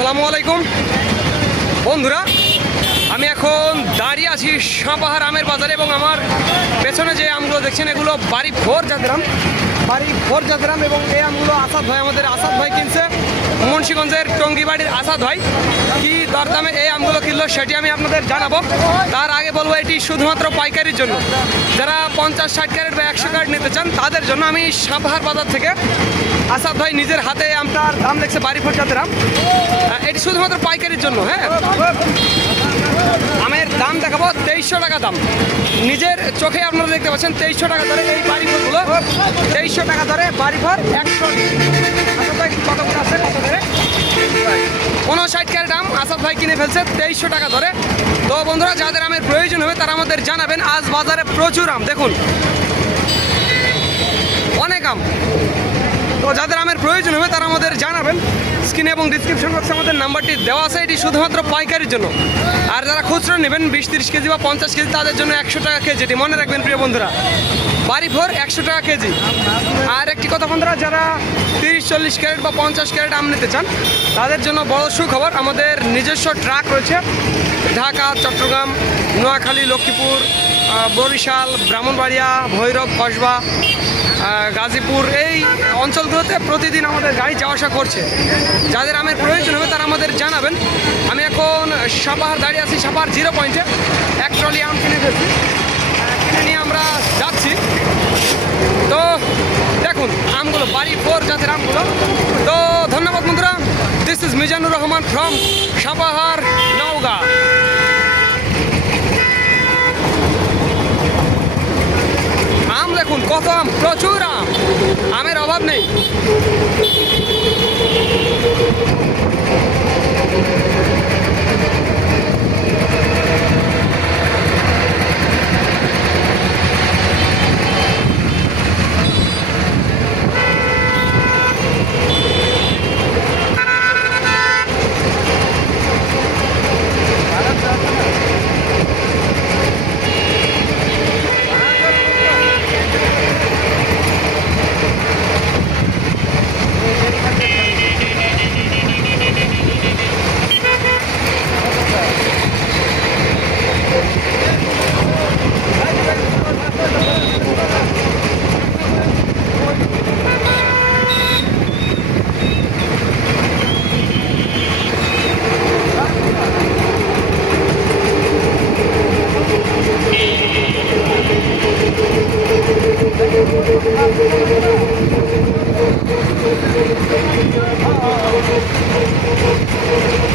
আসসালামু আলাইকুম। বন্ধুরা, আমি এখন দাঁড়িয়ে আছি সাপাহার আমের বাজারে এবং আমার পেছনে যে আমগুলো দেখছেন, এগুলো বাড়ি ভোর জাতরাম বাড়ি ভোর জাতরাম এবং এই আমগুলো আসাদ ভাই, আমাদের আসাদ ভাই কিনছে। মুন্সীগঞ্জের টঙ্গিবাড়ির আসাদ ভাই, কি দরদামে এই আমগুলো কিনলো, সেটি আমি আপনাদের জানাব। তার আগে বলব, এটি শুধুমাত্র পাইকারির জন্য। যারা পঞ্চাশ, ষাট ক্যারেট বা একশো ক্যারেট নিতে চান, তাদের জন্য আমি সাপাহার বাজার থেকে আসাদ ভাই নিজের হাতে আমটার দাম দেখছে বাড়ি ভোর জাতের আম। এটি শুধুমাত্র পাইকারির জন্য হ্যাঁ? আমের দাম দেখাবো, তেইশশো টাকা দাম। নিজের চোখে আপনারা দেখতে পাচ্ছেন, তেইশশো টাকা ধরে এই বাড়ি ঘরগুলো তেইশশো টাকা ধরে বাড়ি ঘর একশো আসাদ কত করে আছে? কত ধরে উনষাট ক্যারেট আম আসাদ ভাই কিনে ফেলছে তেইশশো টাকা ধরে। তো বন্ধুরা, যাদের আমের প্রয়োজন হবে, তারা আমাদের জানাবেন, আজ বাজারে প্রচুর আম। দেখুন, অনেক আম। তো যাদের আমের প্রয়োজন হবে, তারা আমাদের জানাবেন। স্ক্রিনে এবং ডিসক্রিপশন বক্সে আমাদের নাম্বারটি দেওয়া আছে। এটি শুধুমাত্র পাইকারির জন্য। আর যারা খুচরো নেবেন, বিশ, তিরিশ কেজি বা পঞ্চাশ কেজি, তাদের জন্য একশো টাকা কেজি। এটি মনে রাখবেন, প্রিয় বন্ধুরা। বাড়ি ভোর একশো টাকা কেজি। আর একটি কথা বন্ধুরা, যারা তিরিশ, চল্লিশ ক্যারেট বা পঞ্চাশ ক্যারেট আম নিতে চান, তাদের জন্য বড় সুখবর, আমাদের নিজস্ব ট্রাক রয়েছে। ঢাকা, চট্টগ্রাম, নোয়াখালী, লক্ষ্মীপুর বরিশাল, ব্রাহ্মণবাড়িয়া, ভৈরব, কসবা। গাজীপুর এই অঞ্চলগুলোতে প্রতিদিন আমাদের গাড়ি যাওয়া আসা করছে। যাদের আমের প্রয়োজন হবে তারা আমাদের জানাবেন। আমি এখন সাপাহার দাঁড়িয়ে আছি সাপাহার জিরো পয়েন্টে। এক ট্রলি আম কিনে আহ, কিনে নিয়ে আমরা যাচ্ছি। তো দেখুন আমগুলো বাড়ি ফোর জাতের আমগুলো। তো ধন্যবাদ বন্ধুরা। This is Mizanur Rahman from Sapahar Naogaon আম দেখুন কত আম প্রচুর আম। আমের অভাব নেই। Oh, my God.